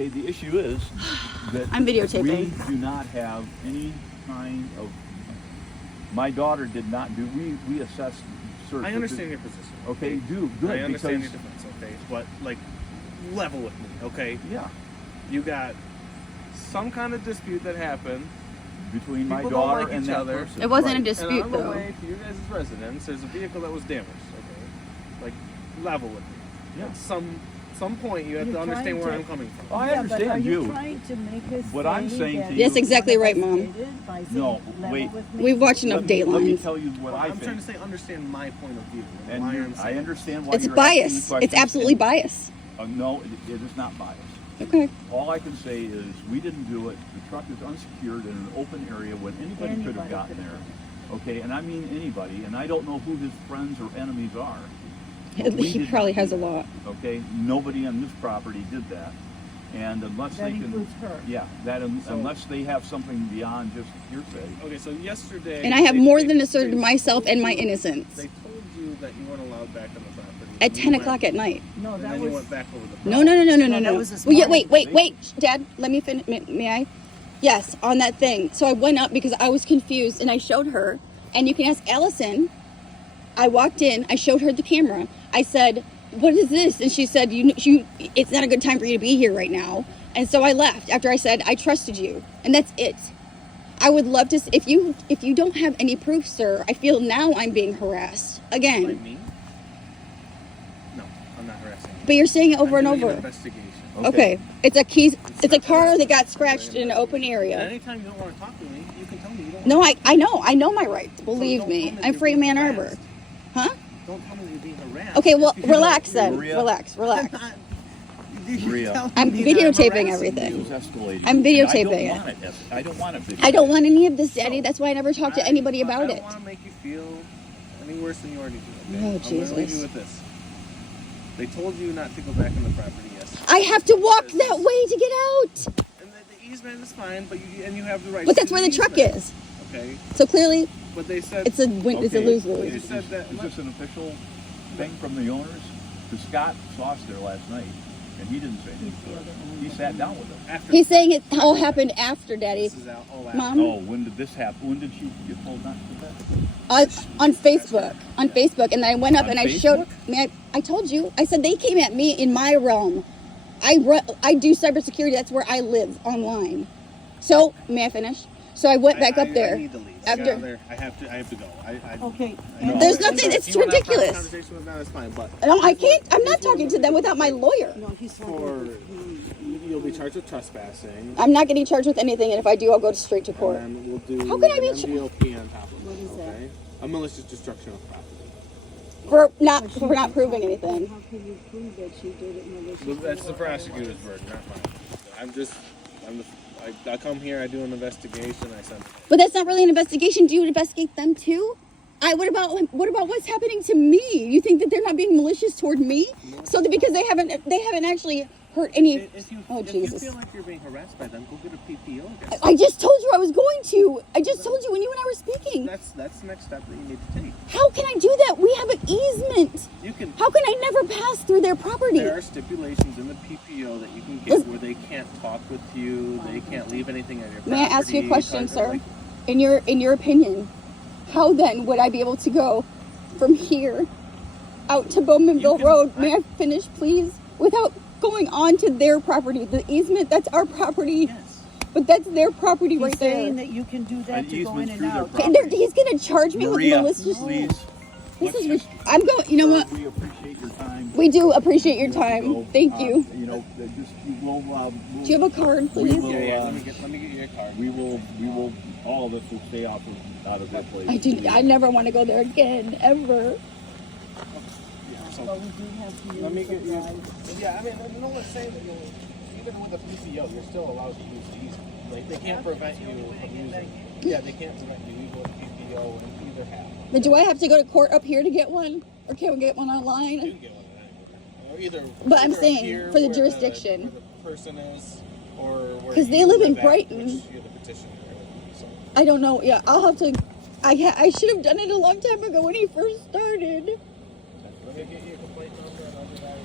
Okay, the issue is that I'm videotaping. we do not have any kind of. My daughter did not do. We assessed. I understand your position. Okay, do good. I understand because, your defense. Okay, but like, level with me. Okay. Yeah. You got some kind of dispute that happened between my People don't daughter like and each that other. person. It wasn't a and dispute, on the though. way to your guys' residence, there's a vehicle that was damaged. Okay, like level with me. Yeah. At some point, you have You're to understand trying where to- I'm coming from. Oh, I But are understand you you. trying to make us What I'm say saying that to Yes, you- exactly right, Mom. stated by saying No, level wait. with me? We've watched enough Let me Datelines. tell you what I I'm trying to think. say, understand my point of view and And why you're- I'm I saying. understand why It's you're asking bias. the It's questions, absolutely and- bias. No, it is not bias. Okay. All I can say is we didn't do it. The truck is unsecured in an open area when anybody could have Anybody gotten could have there. Okay, and I mean anybody, and I don't know who his friends or enemies are. But we He did probably not do has a that. lot. Okay, nobody on this property did that, and unless That they can, includes her. yeah, unless they have something beyond just hearsay. Okay, so yesterday. And I have more than asserted they myself told and my you- innocence. They told you that you weren't allowed back on the property. At And you 10 went- o'clock at night. No, And that then you was, went back over the. No, no, no, no, no, No, no, that no. was this Well, yeah, morning. wait, Dad. Let me finish. May I? Yes, on that thing. So I went up because I was confused, and I showed her. And you can ask Allison. I walked in. I showed her the camera. I said, "What is this?" And she said, It's not a good time for you to be here right now." And so I left after I said I trusted you, and that's it. I would love to. If you don't have any proof, sir, I feel now I'm being harassed By again. me? No, I'm not harassing you. But you're saying it over I'm and doing an over. investigation. Okay, it's a key. It's a not car that harassing. got scratched in an open And area. anytime you don't want to talk to me, you can tell me you don't. No, want I know my rights. Believe don't me, tell me I'm you're from being Ann Arbor, harassed. huh? Don't tell me you're being harassed. Okay, well, If you don't- relax then. Maria. Relax. Maria. I'm me that videotaping harassing everything. you. It was escalated. I'm And videotaping it. I don't want it. I don't want any of this, Daddy. So, That's why I never talked to anybody about I it. don't want to make you feel any worse than you already do. Okay? Oh, I'm going to leave Jesus. you with this. They told you not to go back on the property yesterday. I have to walk that way to get out. And the easement is fine, but you have the right. But to that's where the the truck easement. is. Okay, So clearly, but they said it's a lose They lose. said that. Is this an official thing from the owners? Because Scott saw us there last night, and he didn't say anything to us. He sat down with us. after He's saying it all happened after, Daddy. this is out all after. Mom, Oh, when did this happen? When did she get told not to do that? on Facebook, and then I went up On and I showed. I told you. I said they came at me in my realm. I do cybersecurity. That's where I live online. So may I finish? So I went back up there. I need to leave. After- I have to go. Okay. No. There's If nothing. you It's wanna have a ridiculous. conversation with them, that's fine, but No, I can't. I'm not talking to them without my lawyer. No, he's for you'll be charged with trespassing. I'm not getting charged with anything, and if I do, I'll go straight to court. And then we'll do How can I be an char- MDOP on top of What it. is that? Okay. A malicious destruction of property. For not proving anything. How can you prove that she did it malicious? Well, that's the prosecutor's burden, not mine. I come here, I do an investigation, I send it. But that's not really an investigation. Do you investigate them too? What about what's happening to me? You think that they're not being malicious toward me? So that because they haven't actually hurt any. If you Jesus. feel like you're being harassed by them, go get a PPO against I just told you I was going to. I just told you when you and I were speaking. That's the next step that you need to take. How can I do that? We have an easement. You can. How can I never pass through their property? There are stipulations in the PPO that you can get where they can't talk with you, they can't leave anything on your property. May I ask you a question, kind of sir? like- In your opinion, how then would I be able to go from here out to Bowmanville Road? May I finish, please? Without going on to their property. The easement, that's our property. Yes. But that's their property He's right saying there. that you can do that An to go in easement and through their out. property. He's going to charge me Maria, with malicious. please. This is. I'm going. You know what? We appreciate your time. We do appreciate your So, time. Thank you. You know, just we'll. Do you have a card, We please? will, Yeah, let me get your card. We will. All of us will stay out of that place. I never want to go there again, ever. Yeah, so But we do have to use let me the get you. drive. Yeah, I mean, no one's saying that even with a PPO, you're still allowed to use the easement. Like, they can't prevent you from using it. Yeah, they can't prevent you even with a PPO and either half. But do I have to go to court up here to get one, or can we get one You online? can get one or either. But I'm either saying here for the where jurisdiction. where the person is, or where 'Cause they you live in at, Brighton. which you're the petitioner. So. I don't know. Yeah, I'll have to. I should have done it a long time ago when he first started. Let me get you a complaint number and I'll do that.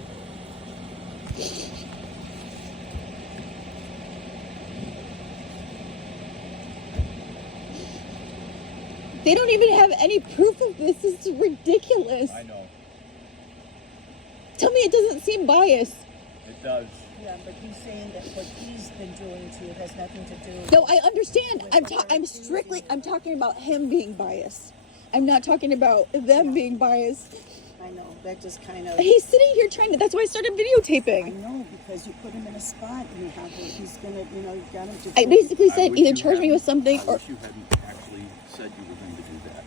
They don't even have any proof of this. It's ridiculous. I know. Tell me it doesn't seem biased. It does. Yeah, but he's saying that what he's been doing to you has nothing to do. No, I understand. I'm talking about him being biased. I'm not talking about them being biased. I know, that just kind of... He's sitting here trying to, that's why I started I videotaping. know, because you put him in a spot and you have to, he's gonna, you know, you got him to... I basically I said wish either you charge me with something I or wish you hadn't actually said you were going to do that.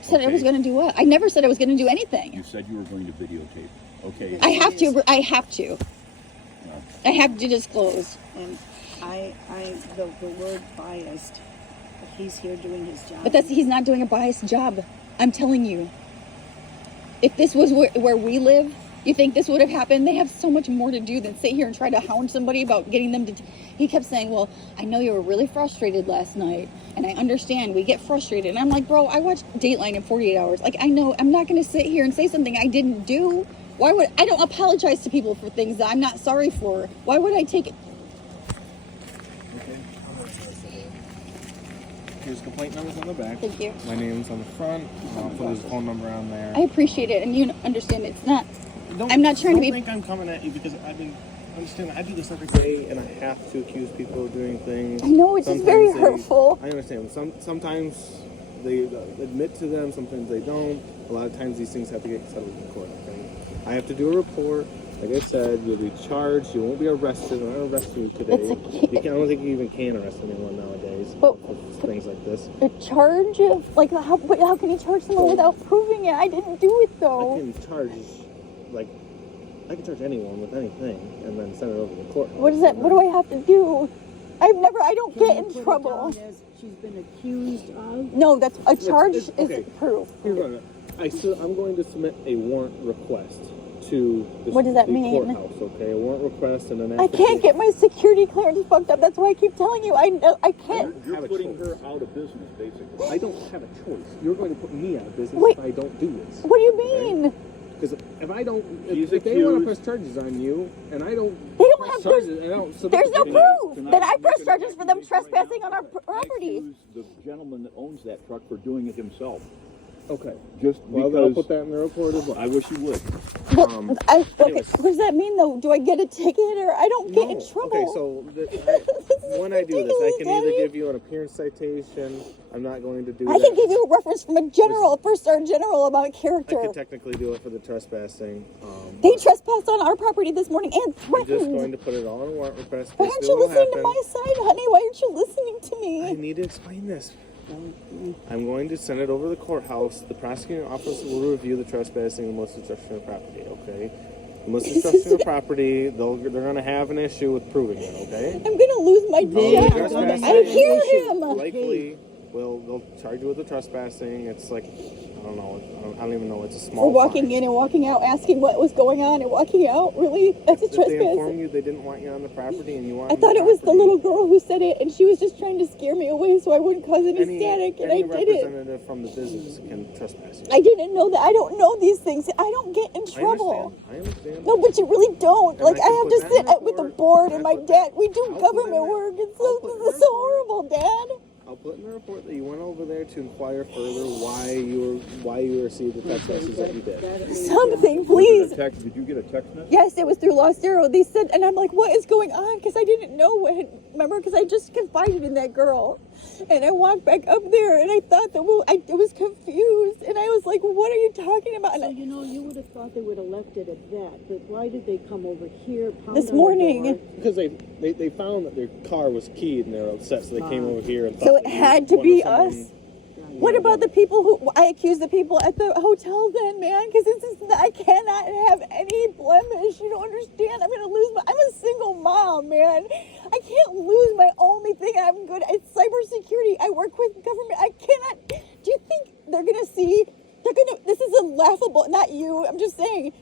said I was Okay? going to do what? I never said I was going to do You anything. said you were going to videotape. Okay. I have to. I have to. No. I have to disclose. And the word biased, he's here doing his job. But he's not doing a biased job. I'm telling you. If this was where we live, you think this would have happened? They have so much more to do than sit here and try to hound somebody about getting them to... He kept saying, well, I know you were really frustrated last night, and I understand we get frustrated. And I'm like, bro, I watched Dateline in 48 hours. Like, I know I'm not going to sit here and say something I didn't do. Why would... I don't apologize to people for things that I'm not sorry for. Why would I take it... Okay. Here's complaint numbers on the back. Thank you. My name's on the front. I'll put his phone number on there. I appreciate it, and you understand it's not... Don't, I'm not trying to be- Don't think I'm coming at you because I mean, understand. I do this every day, and I have to accuse people of doing things. I know, it's just very hurtful. I understand. Sometimes they admit to them. Sometimes they don't. A lot of times these things have to get settled in court. Okay? I have to do a report. Like I said, you'll be charged. You won't be arrested. I'm not arresting you today. I don't think you even can arrest anyone nowadays But- for things like this. A charge of... Like, how can you charge someone without proving it? I didn't do it, though. I can charge anyone with anything and then send it over to the court. What is that? What do I have to do? I don't Can get you put in it trouble. down as she's been accused of? No, that's a charge it's- okay. is proof. Here's what I'm going to submit a warrant request to the, What does that the mean? courthouse, okay? A warrant request and an I can't get my security clearance fucked up. That's why I keep telling you. I can't. You're have a putting choice. her out of business, basically. I don't have a choice. You're going to put me out of business Wait. if I don't do this. What do you mean? Because if I don't, She's if they want to accused. press charges on you, and I don't, They don't press have- charges, and I don't submit There's no the- proof Can that I make press an charges for them accusation right trespassing now? on our I property. accuse the gentleman that owns that truck for doing it himself. Okay. Just Well, then I'll because put that in the report as well. I wish you would. Well, okay, anyways. what does that mean though? Do I get a ticket or I don't get in trouble? Okay, so when I do this, I can either give you an appearance citation. I'm not going to do I that. can give you a reference from a general, first-star general about I character. could technically do it for the trespassing. They trespassed on our property this morning and I'm just threatened. going to put it all in a warrant request. Why aren't you listening to my side, honey? Why aren't you listening to I me? need to explain this. I'm going to send it over to the courthouse. The prosecuting office will review the trespassing and malicious destruction of property, okay? The malicious destruction of property, they're going to have an issue with proving it, okay? I'm gonna lose my They job. are gonna I have hear an issue. him. Likely, they'll charge you with the trespassing. It's like, I don't know. I don't even know. It's a small We're walking fine. in and walking out, asking what was going on and walking out. Really? That's a Did they inform trespass. you they didn't want you on the property and you want I thought it was the little girl who said it, and she was just trying to scare me away so I wouldn't cause any static, and I any did it. representative from the business can trespass you. I didn't know that. I don't know these things. I don't get in I trouble. understand. No, but you really don't. And Like, I I can have put to that sit in the with the report. board I and my put dad. that- We do I'll put government in the- work. It's I'll so, put in this is the so report. horrible, Dad. I'll put in the report that you went over there to inquire further why you received the text message that you did. Something, Did please. you get a text message? Yes, it was through Lost Arrow. They said, and I'm like, what is going on? Because I didn't know what. Remember, because I just confided in that girl, and I walked back up there, and I thought that I was confused, and I was like, what are you talking about? And So, you know, you would have thought they would have left it at that, but why did they come over here? Pound This on the morning. door? Because they found that their car was keyed and they were upset, so they came over here and So thought it that had you to be wanted us. someone- What about the people who I accuse the people at the hotel then, man? Because I cannot have any blemish. You don't understand. I'm a single mom, man. I can't lose my only thing I'm good at. It's cybersecurity. I work with government. I cannot. Do you think they're gonna see? This is a laughable. Not you. I'm just saying.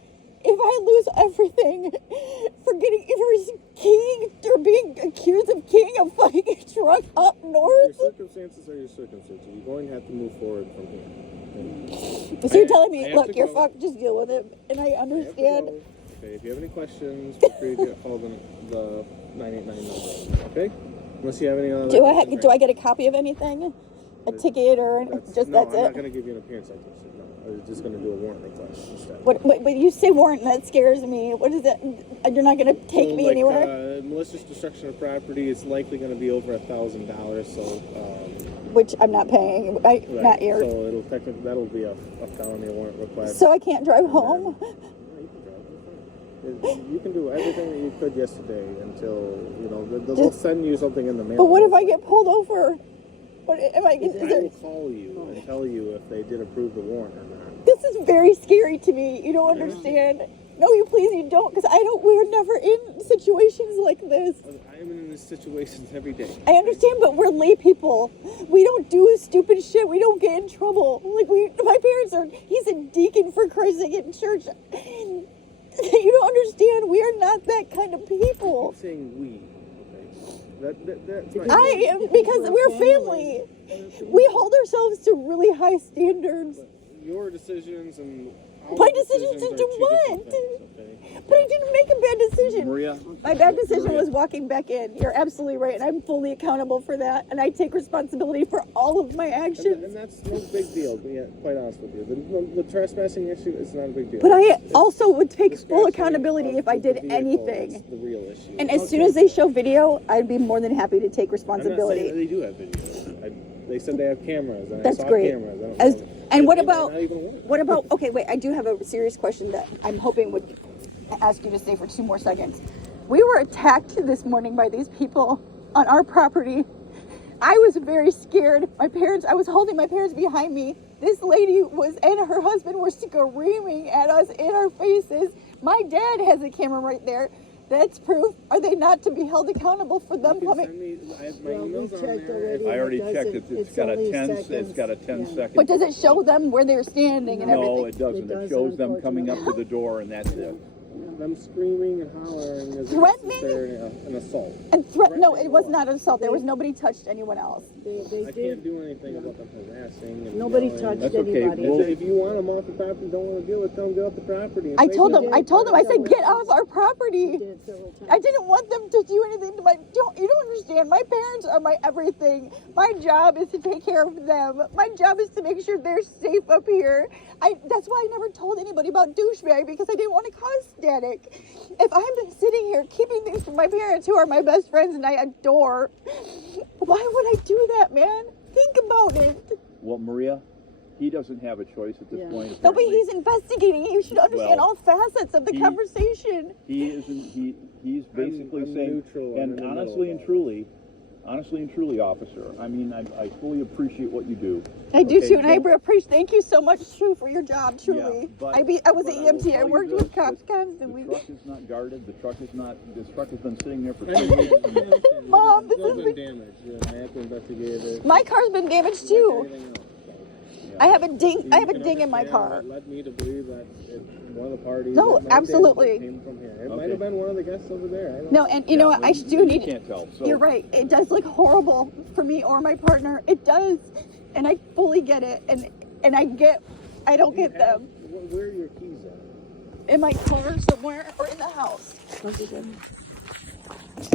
If I lose everything for keying or being accused of keying a fucking truck up Your north, circumstances are your circumstances. You're going to have to move forward from here. so you're telling I me, have look, to you're go. fucked. Just deal with it, and I I have to understand. go. Okay, if you have any questions, feel free to call the 989 number. Okay? Unless you have any other. Do I get a copy of anything? a ticket or That's just no, that's I'm it? not going to give you an appearance citation. No, I'm just going to do a warrant request instead. But you say warrant, that scares me. What is it? You're not going to take So, me like, anywhere? Malicious destruction of property is likely going to be over $1,000. So, Which I'm not paying. right, Not here. So that'll be a felony warrant request. So I can't drive home. No, you can do everything that you could yesterday until they'll send you something in the mail. But what if I get pulled over? What am I? I will call you and tell you if they did approve the warrant or not. This is very scary to me. You don't understand. No, you please, you don't, because we're never in situations like this. I'm in these situations every day. I understand, but we're lay people. We don't do stupid shit. We don't get in trouble. My parents he's a deacon for Christ's sake in church. You don't understand. We are not that kind of people. I'm saying we. Okay. That's my I am, because we're family. We hold ourselves to really high standards. Your decisions and our My decisions are into two what? different things, okay? But I didn't make a bad decision. Maria? My bad decision was walking back in. You're absolutely right, and I'm fully accountable for that. And I take responsibility for all of my actions. And that's no big deal, to be quite honest with you. The trespassing issue is not a big deal. But I It's also would take full the scratching accountability of if I the did vehicle anything. is the real issue. And as soon as they show video, I'd be more than happy to take I'm not saying that responsibility. they do have videos. They said they have cameras. And That's I saw great. cameras. I don't As, know. and what They might about not even want it. what about? Okay, wait. I do have a serious question that I'm hoping would ask you to stay for 2 more seconds. We were attacked this morning by these people on our property. I was very scared. I was holding my parents behind me. This lady and her husband were screaming at us in our faces. My dad has a camera right there. That's proof. Are they not to be held accountable for them You can coming? send me, I have my Well, we emails on checked there. already. I already It checked it. doesn't- It's got a only 10. It's seconds. got a 10 Yeah. second. But does it show them where they're standing and No, everything? it doesn't. It It doesn't, shows them coming up to the door, and that's it. Them screaming and hollering is Threatening? an assault. And no, it was not an assault. There was nobody touched anyone else. They I can't did. do anything about them harassing. And Nobody yelling. touched That's okay. anybody. We'll- If you want them off the property, don't want to deal with them, get off the property. I told them. did. I said, get off our property. Did several times. I didn't want them to do anything to you don't understand. My parents are my everything. My job is to take care of them. My job is to make sure they're safe up here. That's why I never told anybody about douchebag, because I didn't want to cause static. If I'm sitting here keeping things from my parents, who are my best friends and I adore, why would I do that, man? Think about it. Well, Maria, he doesn't have a choice at this Yeah. point. No, but apparently. he's investigating. You should understand Well, all facets of the conversation. He isn't. He's basically I'm saying, neutral. I'm in and the middle honestly of and that. truly, officer. I mean, I fully appreciate what you do. I do Okay, too, and I but- appreciate. Thank you so much, too, for your job. Truly, Yeah, but- I was but an will EMT. I tell you worked this, with cops the constantly. truck is not guarded. The truck is not. This truck has been sitting there for. Mom, this It's is been damaged. You have to investigate it. My car's been damaged too. Everything else, so. I have a ding. I have a You can ding in my understand car. what led me to believe that one of the parties. No, that might have absolutely. Came from here. It Okay. might have been one of the guests over there. I don't No, know. and you know what? I do need. You can't tell. So You're right. It does look horrible for me or my partner. It does, and I fully get it. And I don't get them Where are your keys at? in my car somewhere or in the house.